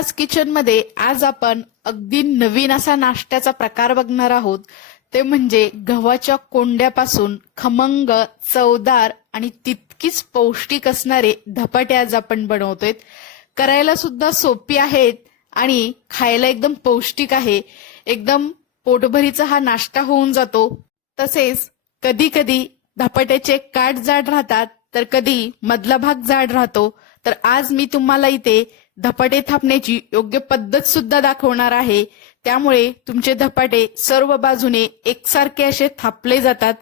दीपास किचनमध्ये आज आपण अगदी नवीन असा नाश्त्याचा प्रकार बघणार आहोत. ते म्हणजे गव्हाच्या कोंड्यापासून खमंग चवदार आणि तितकीच पौष्टिक असणारे धपाटे आज आपण बनवतोय करायला सुद्धा सोपी आहेत आणि खायला एकदम पौष्टिक आहे. एकदम पोटभरीचा हा नाश्ता होऊन जातो. तसेच कधी कधी धपाट्याचे काठ जाड राहतात तर कधी मधला भाग जाड राहतो. तर आज मी तुम्हाला इथे धपाटे थापण्याची योग्य पद्धत सुद्धा दाखवणार आहे. त्यामुळे तुमचे धपाटे सर्व बाजूने एकसारखे असे थापले जातात.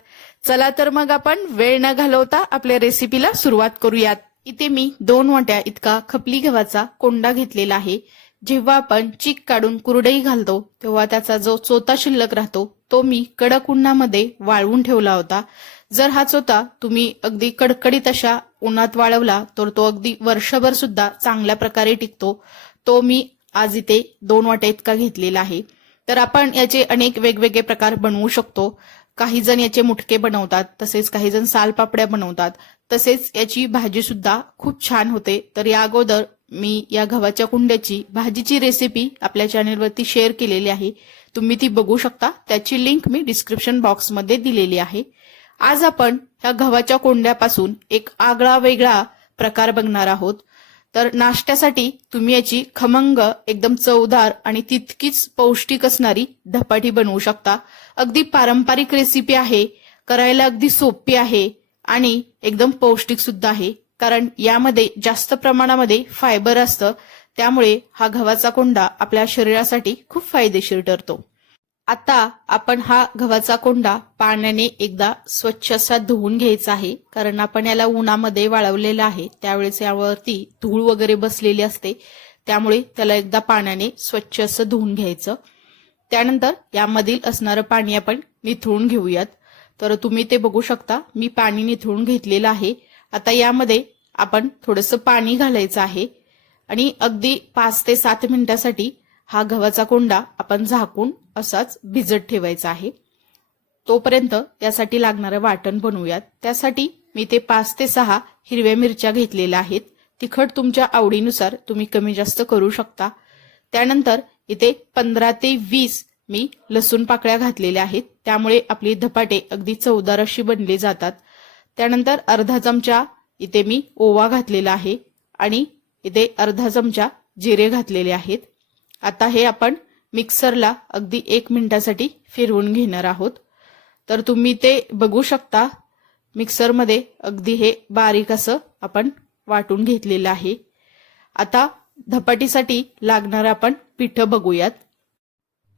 चला तर मग आपण वेळ न घालवता आपल्या रेसिपीला सुरुवात करूयात. इथे मी दोन वाट्या इतका खपली गव्हाचा कोंडा घेतलेला आहे. जेव्हा आपण चीक काढून कुरडई घालतो तेव्हा त्याचा जो चोता शिल्लक राहतो तो मी कडक उन्हामध्ये वाळवून ठेवला होता. जर हा चोता तुम्ही अगदी कडकडीत अशा उन्हात वाळवला तर तो अगदी वर्षभर सुद्धा चांगल्या प्रकारे टिकतो. तो मी आज इथे दोन वाट्या इतका घेतलेला आहे. तर आपण याचे अनेक वेगवेगळे प्रकार बनवू शकतो. काही जण याचे मुटके बनवतात तसेच काही जण सालपापड्या बनवतात. तसेच याची भाजी सुद्धा खूप छान होते. तर या अगोदर मी या गव्हाच्या कुंड्याची भाजीची रेसिपी आपल्या चॅनेलवरती शेअर केलेली आहे. तुम्ही ती बघू शकता. त्याची लिंक मी डिस्क्रिप्शन बॉक्समध्ये दिलेली आहे. आज आपण ह्या गव्हाच्या कोंड्यापासून एक आगळा वेगळा प्रकार बघणार आहोत. तर नाश्त्यासाठी तुम्ही याची खमंग एकदम चवदार आणि तितकीच पौष्टिक असणारी धपाटी बनवू शकता. अगदी पारंपरिक रेसिपी आहे करायला अगदी सोपी आहे आणि एकदम पौष्टिक सुद्धा आहे. कारण यामध्ये जास्त प्रमाणामध्ये फायबर असतं त्यामुळे हा गव्हाचा कोंडा आपल्या शरीरासाठी खूप फायदेशीर ठरतो. आता आपण हा गव्हाचा कोंडा पाण्याने एकदा स्वच्छ असा धुवून घ्यायचा आहे. कारण आपण याला उन्हामध्ये वाळवलेला आहे. त्यावेळेस यावरती धूळ वगैरे बसलेली असते. त्यामुळे त्याला एकदा पाण्याने स्वच्छ असं धुवून घ्यायचं. त्यानंतर यामधील असणारं पाणी आपण निथळून घेऊयात. तर तुम्ही ते बघू शकता. मी पाणी निथळून घेतलेलं आहे. आता यामध्ये आपण थोडंसं पाणी घालायचं आहे. आणि अगदी पाच ते सात मिनिटासाठी हा गव्हाचा कोंडा आपण झाकून असाच भिजत ठेवायचा आहे. तोपर्यंत यासाठी लागणारं वाटण बनवूयात. त्यासाठी मी ते पाच ते सहा हिरव्या मिरच्या घेतलेल्या आहेत. तिखट तुमच्या आवडीनुसार तुम्ही कमी जास्त करू शकता. त्यानंतर इथे पंधरा ते वीस मी लसूण पाकळ्या घातलेल्या आहेत. त्यामुळे आपली धपाटे अगदी चवदार अशी बनले जातात. त्यानंतर अर्धा चमचा इथे मी ओवा घातलेला आहे आणि इथे अर्धा चमचा जिरे घातलेले आहेत. आता हे आपण मिक्सरला अगदी एक मिनिटासाठी फिरवून घेणार आहोत. तर तुम्ही ते बघू शकता मिक्सरमध्ये अगदी हे बारीक असं आपण वाटून घेतलेलं आहे. आता धपाटीसाठी लागणारं आपण पिठं बघूयात.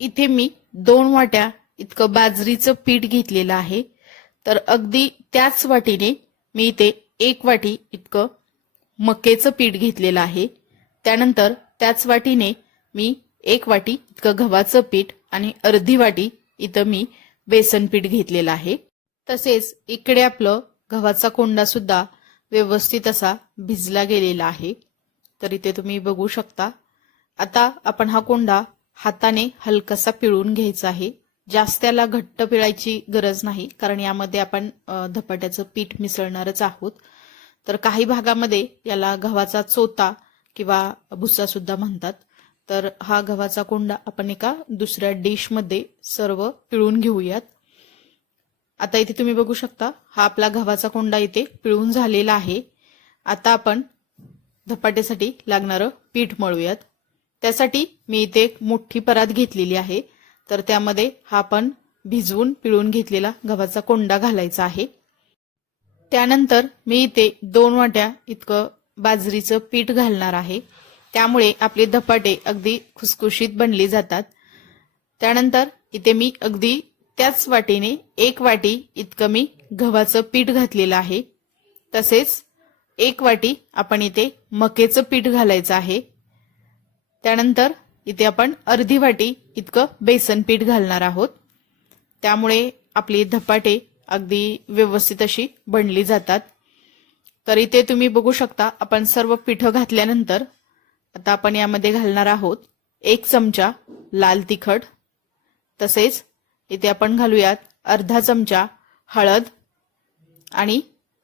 इथे मी दोन वाट्या इतकं बाजरीचं पीठ घेतलेलं आहे. तर अगदी त्याच वाटीने मी इथे एक वाटी इतकं मकेचं पीठ घेतलेलं आहे. त्यानंतर त्याच वाटीने मी एक वाटी इतकं गव्हाचं पीठ आणि अर्धी वाटी इथं मी बेसन पीठ घेतलेलं आहे. तसेच इकडे आपलं गव्हाचा कोंडा सुद्धा व्यवस्थित असा भिजला गेलेला आहे. तर इथे तुम्ही बघू शकता. आता आपण हा कोंडा हाताने हलकासा पिळून घ्यायचा आहे. जास्त त्याला घट्ट पिळायची गरज नाही कारण यामध्ये आपण धपाट्याचं पीठ मिसळणारच आहोत. तर काही भागामध्ये याला गव्हाचा चोता किंवा भुसा सुद्धा म्हणतात. तर हा गव्हाचा कोंडा आपण एका दुसऱ्या डिशमध्ये सर्व पिळून घेऊयात. आता इथे तुम्ही बघू शकता हा आपला गव्हाचा कोंडा इथे पिळून झालेला आहे. आता आपण धपाट्यासाठी लागणारं पीठ मळूयात. त्यासाठी मी इथे एक मोठी परात घेतलेली आहे. तर त्यामध्ये हा आपण भिजवून पिळून घेतलेला गव्हाचा कोंडा घालायचा आहे. त्यानंतर मी इथे दोन वाट्या इतकं बाजरीचं पीठ घालणार आहे. त्यामुळे आपले धपाटे अगदी खुसखुशीत बनले जातात. त्यानंतर इथे मी अगदी त्याच वाटीने एक वाटी इतकं मी गव्हाचं पीठ घातलेलं आहे. तसेच एक वाटी आपण इथे मकेचं पीठ घालायचं आहे. त्यानंतर इथे आपण अर्धी वाटी इतकं बेसन पीठ घालणार आहोत. त्यामुळे आपली धपाटे अगदी व्यवस्थित अशी बनली जातात. तर इथे तुम्ही बघू शकता आपण सर्व पिठं घातल्यानंतर आता आपण यामध्ये घालणार आहोत एक चमचा लाल तिखट. तसेच इथे आपण घालूयात अर्धा चमचा हळद आणि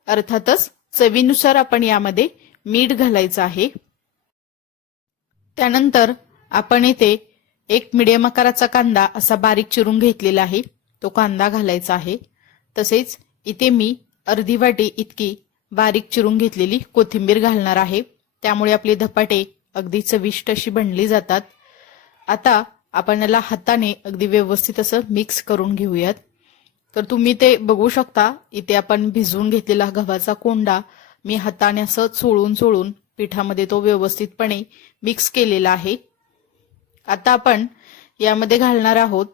अर्थातच चवीनुसार आपण यामध्ये मीठ घालायचं आहे. त्यानंतर आपण इथे एक मिडियम आकाराचा कांदा असा बारीक चिरून घेतलेला आहे. तो कांदा घालायचा आहे. तसेच इथे मी अर्धी वाटी इतकी बारीक चिरून घेतलेली कोथिंबीर घालणार आहे. त्यामुळे आपले धपाटे अगदी चविष्ट अशी बनली जातात. आता आपण याला हाताने अगदी व्यवस्थित असं मिक्स करून घेऊयात. तर तुम्ही ते बघू शकता इथे आपण भिजवून घेतलेला गव्हाचा कोंडा मी हाताने असं चोळून चोळून पिठामध्ये तो व्यवस्थितपणे मिक्स केलेला आहे. आता आपण यामध्ये घालणार आहोत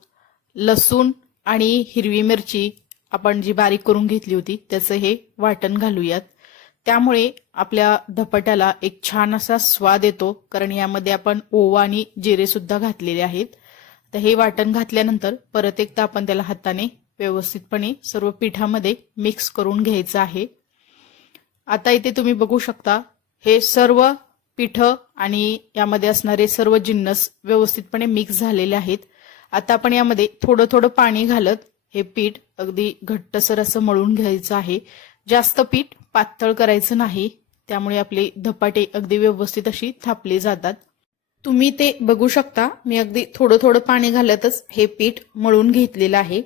लसूण आणि हिरवी मिरची आपण जी बारीक करून घेतली होती त्याचं हे वाटण घालूयात. त्यामुळे आपल्या धपाट्याला एक छान असा स्वाद येतो कारण यामध्ये आपण ओवा आणि जिरे सुद्धा घातलेले आहेत. तर हे वाटण घातल्यानंतर परत एकदा आपण त्याला हाताने व्यवस्थितपणे सर्व पिठामध्ये मिक्स करून घ्यायचं आहे. आता इथे तुम्ही बघू शकता हे सर्व पीठ आणि यामध्ये असणारे सर्व जिन्नस व्यवस्थितपणे मिक्स झालेले आहेत. आता आपण यामध्ये थोडं थोडं पाणी घालत हे पीठ अगदी घट्टसर असं मळून घ्यायचं आहे. जास्त पीठ पातळ करायचं नाही त्यामुळे आपले धपाटे अगदी व्यवस्थित अशी थापले जातात. तुम्ही ते बघू शकता मी अगदी थोडं थोडं पाणी घालतच हे पीठ मळून घेतलेलं आहे.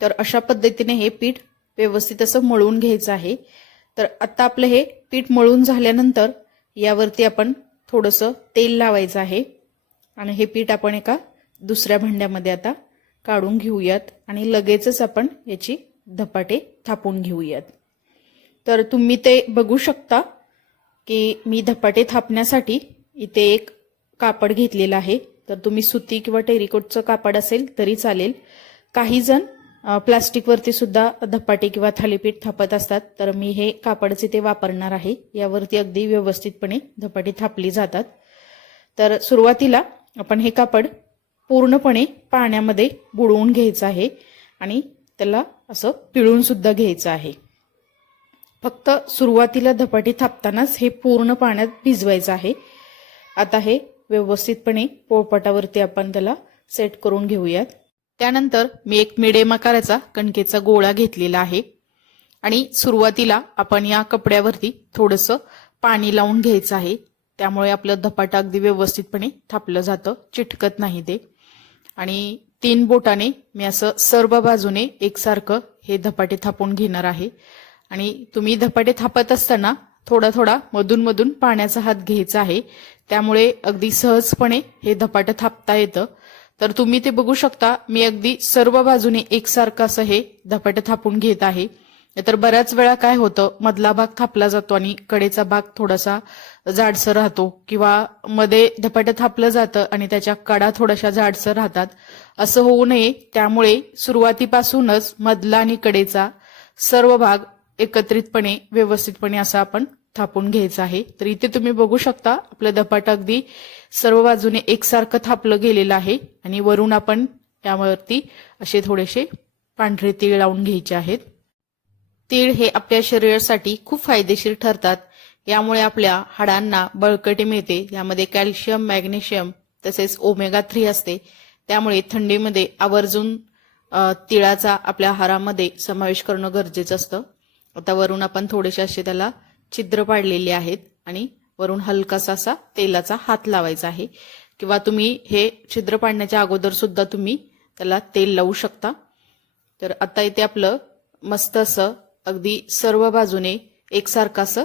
तर अशा पद्धतीने हे पीठ व्यवस्थित असं मळून घ्यायचं आहे. तर आता आपलं हे पीठ मळून झाल्यानंतर यावरती आपण थोडंसं तेल लावायचं आहे. आणि हे पीठ आपण एका दुसऱ्या भांड्यामध्ये आता काढून घेऊयात आणि लगेचच आपण याची धपाटे थापून घेऊयात. तर तुम्ही ते बघू शकता की मी धपाटे थापण्यासाठी इथे एक कापड घेतलेलं आहे. तर तुम्ही सुती किंवा टेरिकोटचं कापड असेल तरी चालेल. काही जण प्लास्टिकवरती सुद्धा धपाटे किंवा थालीपीठ थापत असतात. तर मी हे कापडचे ते वापरणार आहे. यावरती अगदी व्यवस्थितपणे धपाटे थापली जातात. तर सुरुवातीला आपण हे कापड पूर्णपणे पाण्यामध्ये बुडवून घ्यायचं आहे आणि त्याला असं पिळून सुद्धा घ्यायचं आहे. फक्त सुरुवातीला धपाटी थापतानाच हे पूर्ण पाण्यात भिजवायचं आहे. आता हे व्यवस्थितपणे पोळपाटावरती आपण त्याला सेट करून घेऊयात. त्यानंतर मी एक मिडियम आकाराचा कणकेचा गोळा घेतलेला आहे. आणि सुरुवातीला आपण या कपड्यावरती थोडंसं पाणी लावून घ्यायचं आहे. त्यामुळे आपलं धपाटा अगदी व्यवस्थितपणे थापलं जातं. चिटकत नाही ते. आणि तीन बोटाने मी असं सर्व बाजूने एकसारखं हे धपाटे थापून घेणार आहे. आणि तुम्ही धपाटे थापत असताना थोडा थोडा मधून मधून पाण्याचा हात घ्यायचा आहे. त्यामुळे अगदी सहजपणे हे धपाटं थापता येतं. तर तुम्ही ते बघू शकता मी अगदी सर्व बाजूने एकसारखं असं हे धपाटं थापून घेत आहे. तर बऱ्याच वेळा काय होतं मधला भाग थापला जातो आणि कडेचा भाग थोडासा जाडसर राहतो किंवा मध्ये धपाटं थापलं जातं आणि त्याच्या कडा थोड्याशा जाडसर राहतात. असं होऊ नये. त्यामुळे सुरुवातीपासूनच मधला आणि कडेचा सर्व भाग एकत्रितपणे व्यवस्थितपणे असं आपण थापून घ्यायचं आहे. तर इथे तुम्ही बघू शकता आपलं धपाट अगदी सर्व बाजूने एकसारखं थापलं गेलेलं आहे. आणि वरून आपण यावरती असे थोडेसे पांढरे तीळ लावून घ्यायचे आहेत. तीळ हे आपल्या शरीरासाठी खूप फायदेशीर ठरतात. यामुळे आपल्या हाडांना बळकटी मिळते. यामध्ये कॅल्शियम मॅग्नेशियम तसेच ओमेगा थ्री असते. त्यामुळे थंडीमध्ये आवर्जून तिळाचा आपल्या आहारामध्ये समावेश करणं गरजेचं असतं. आता वरून आपण थोडेसे असे त्याला छिद्र पाडलेले आहेत आणि वरून हलकासा असा तेलाचा हात लावायचा आहे. किंवा तुम्ही हे छिद्र पाडण्याच्या अगोदर सुद्धा तुम्ही त्याला तेल लावू शकता. तर आता इथे आपलं मस्त असं अगदी सर्व बाजूने एकसारखं असं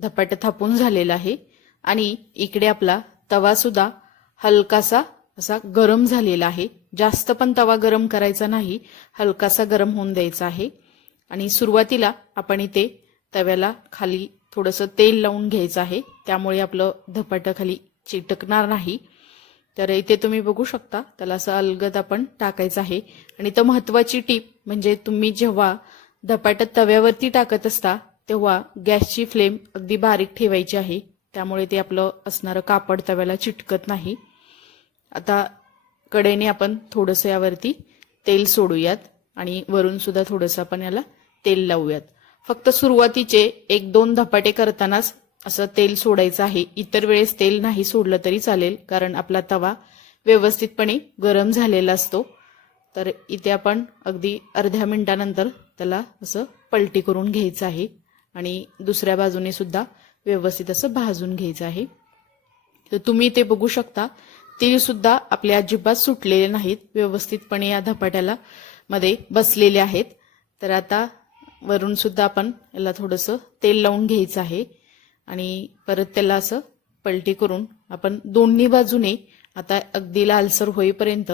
धपाटं थापून झालेलं आहे. आणि इकडे आपला तवा सुद्धा हलकासा असा गरम झालेला आहे. जास्त पण तवा गरम करायचा नाही. हलकासा गरम होऊन द्यायचा आहे. आणि सुरुवातीला आपण इथे तव्याला खाली थोडंसं तेल लावून घ्यायचं आहे. त्यामुळे आपलं धपाटं खाली चिटकणार नाही. तर इथे तुम्ही बघू शकता त्याला असं अलगद आपण टाकायचं आहे. आणि तर महत्वाची टीप म्हणजे तुम्ही जेव्हा धपाटं तव्यावरती टाकत असता तेव्हा गॅसची फ्लेम अगदी बारीक ठेवायची आहे. त्यामुळे ते आपलं असणारं कापड तव्याला चिटकत नाही. आता कडेने आपण थोडंसं यावरती तेल सोडूयात आणि वरून सुद्धा थोडंसं आपण याला तेल लावूयात. फक्त सुरुवातीचे एक दोन धपाटे करतानाच असं तेल सोडायचं आहे. इतर वेळेस तेल नाही सोडलं तरी चालेल कारण आपला तवा व्यवस्थितपणे गरम झालेला असतो. तर इथे आपण अगदी अर्ध्या मिनिटानंतर त्याला असं पलटी करून घ्यायचं आहे आणि दुसऱ्या बाजूने सुद्धा व्यवस्थित असं भाजून घ्यायचं आहे. तर तुम्ही ते बघू शकता तीळ सुद्धा आपल्या अजिबात सुटलेले नाहीत. व्यवस्थितपणे या धपाट्याला मध्ये बसलेले आहेत. तर आता वरूनसुद्धा आपण याला थोडंसं तेल लावून घ्यायचं आहे. आणि परत त्याला असं पलटी करून आपण दोन्ही बाजूने आता अगदी लालसर होईपर्यंत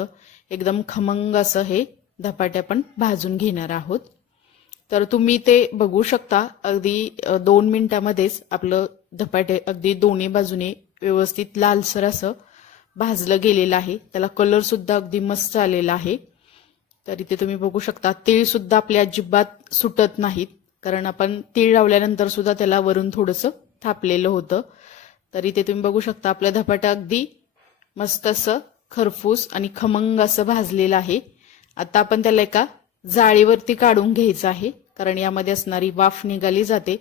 एकदम खमंग असं हे धपाटे आपण भाजून घेणार आहोत. तर तुम्ही ते बघू शकता अगदी दोन मिनिटामध्येच आपलं धपाटे अगदी दोन्ही बाजूने व्यवस्थित लालसर असं भाजलं गेलेलं आहे. त्याला कलरसुद्धा अगदी मस्त आलेला आहे. तर इथे तुम्ही बघू शकता. तीळ सुद्धा आपल्या अजिबात सुटत नाहीत. कारण आपण तीळ लावल्यानंतर सुद्धा त्याला वरून थोडंसं थापलेलं होतं. तर इथे तुम्ही बघू शकता. आपलं धपाटं अगदी मस्त असं खरफूस आणि खमंग असं भाजलेलं आहे. आता आपण त्याला एका जाळीवरती काढून घ्यायचं आहे. कारण यामध्ये असणारी वाफ निघाली जाते.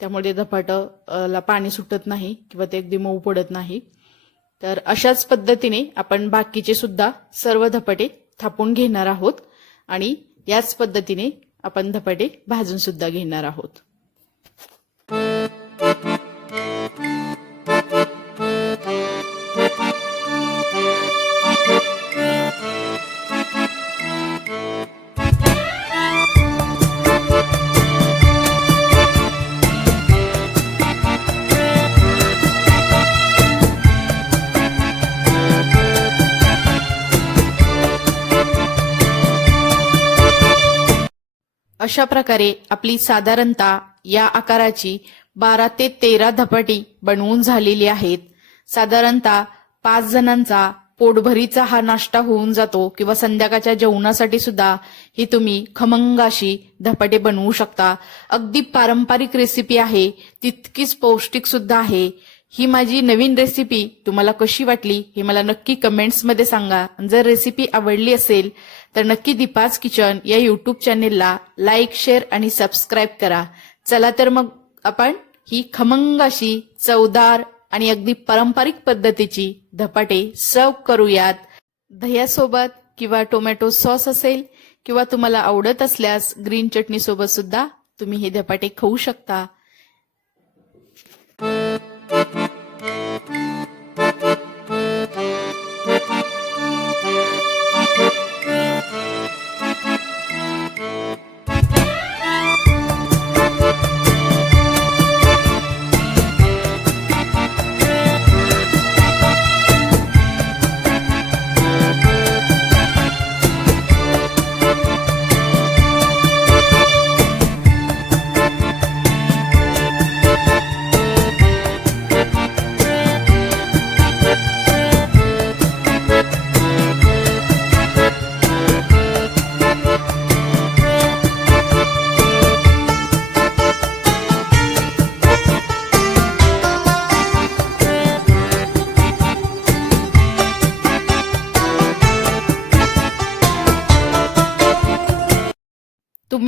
त्यामुळे ते ला पाणी सुटत नाही किंवा ते अगदी मऊ पडत नाही. तर अशाच पद्धतीने आपण बाकीचे सुद्धा सर्व धपाटे थापून घेणार आहोत आणि याच पद्धतीने आपण धपाटे भाजून सुद्धा घेणार आहोत. अशा प्रकारे आपली साधारणतः या आकाराची बारा ते तेरा धपाटी बनवून झालेली आहेत. साधारणतः पाच जणांचा पोटभरीचा हा नाश्ता होऊन जातो किंवा संध्याकाळच्या जेवणासाठी सुद्धा ही तुम्ही खमंग अशी धपाटे बनवू शकता. अगदी पारंपरिक रेसिपी आहे तितकीच पौष्टिक सुद्धा आहे. ही माझी नवीन रेसिपी तुम्हाला कशी वाटली हे मला नक्की कमेंट्समध्ये सांगा. जर रेसिपी आवडली असेल तर नक्की दीपाज किचन या यूट्यूब चॅनेलला लाईक शेअर आणि सबस्क्राईब करा. चला तर मग आपण ही खमंग अशी चवदार आणि अगदी पारंपरिक पद्धतीची धपाटे सर्व करूयात. दह्यासोबत किंवा टोमॅटो सॉस असेल किंवा तुम्हाला आवडत असल्यास ग्रीन चटणी सोबत सुद्धा तुम्ही हे धपाटे खाऊ शकता.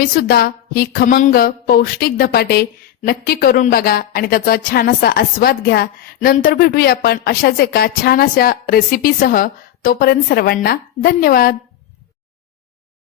सुद्धा ही खमंग पौष्टिक धपाटे नक्की करून बघा आणि त्याचा छान असा आस्वाद घ्या. नंतर भेटूया आपण अशाच एका छान अशा रेसिपीसह तोपर्यंत सर्वांना धन्यवाद.